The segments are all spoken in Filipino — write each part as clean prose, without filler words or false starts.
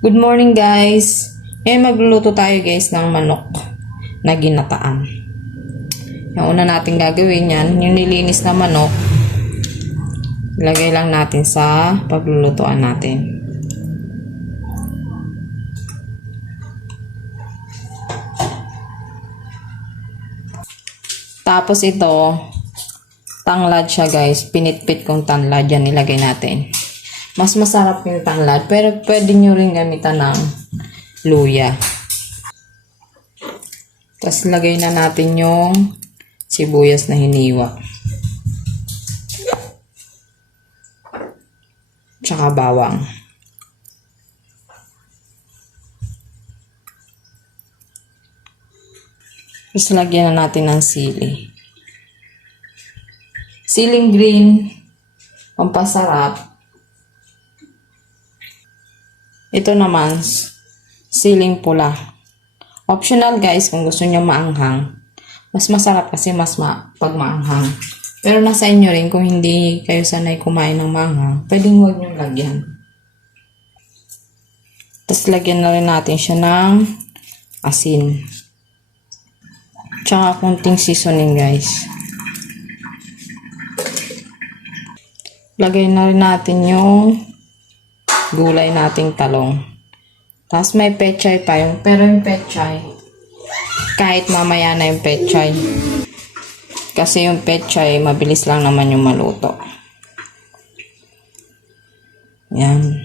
Good morning guys! Ngayon magluluto tayo guys ng manok na ginataan. Yung una natin gagawin yan, yung nilinis na manok, ilagay lang natin sa paglulutuan natin. Tapos ito, tanglad siya guys, pinitpit kong tanglad yan nilagay natin. Mas masarap yung tanglad, pero pwede nyo rin gamitan ng luya. Tapos lagay na natin yung sibuyas na hiniwa. Tsaka bawang. Tapos lagyan na natin ng sili. Siling green, pampasarap. Ito naman, siling pula. Optional guys kung gusto nyo maanghang. Mas masarap kasi pag maanghang. Pero nasa inyo rin kung hindi kayo sanay kumain ng maanghang, pwedeng huwag nyo lagyan. Tapos lagyan na rin natin siya ng asin. Tsaka kunting seasoning guys. Lagay na rin natin yung gulay nating talong. Tapos may pechay pa yun. Pero yung pechay, kahit mamaya na yung pechay. Kasi yung pechay, mabilis lang naman yung maluto. Yan.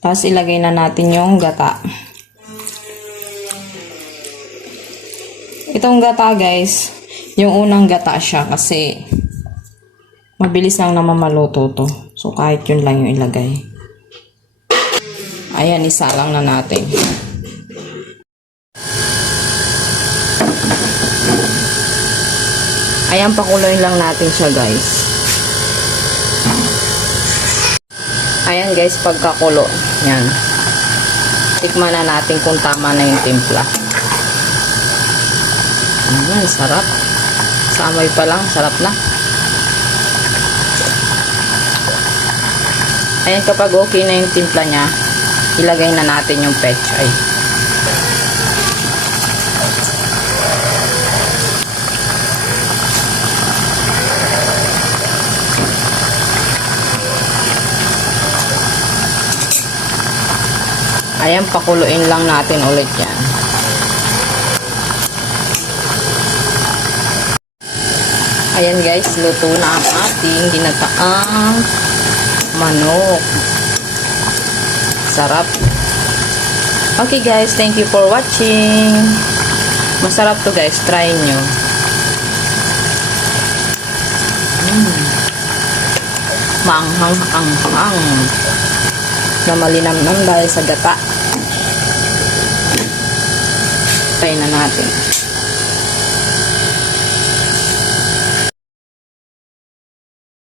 Tapos ilagay na natin yung gata. Itong gata guys, yung unang gata siya kasi mabilis lang naman maluto to. So kahit yun lang yung ilagay. Ayan, isa lang na natin. Ayan, pakuloyin lang natin siya guys. Ayan guys, pagkakulo. Yan. Tikman na natin kung tama na yung timpla. Ayan, sarap. Sa amoy pa lang, sarap na. Ayan, kapag okay na yung timpla niya, ilagay na natin yung pechay. Ayan, pakuluin lang natin ulit yan. Ayan guys, luto na ang ating ginataang manok. Sarap. Okay guys, thank you for watching. Masarap to guys, try nyo. Maanghang-anghang na malinamnam dahil sa gata. Try na natin.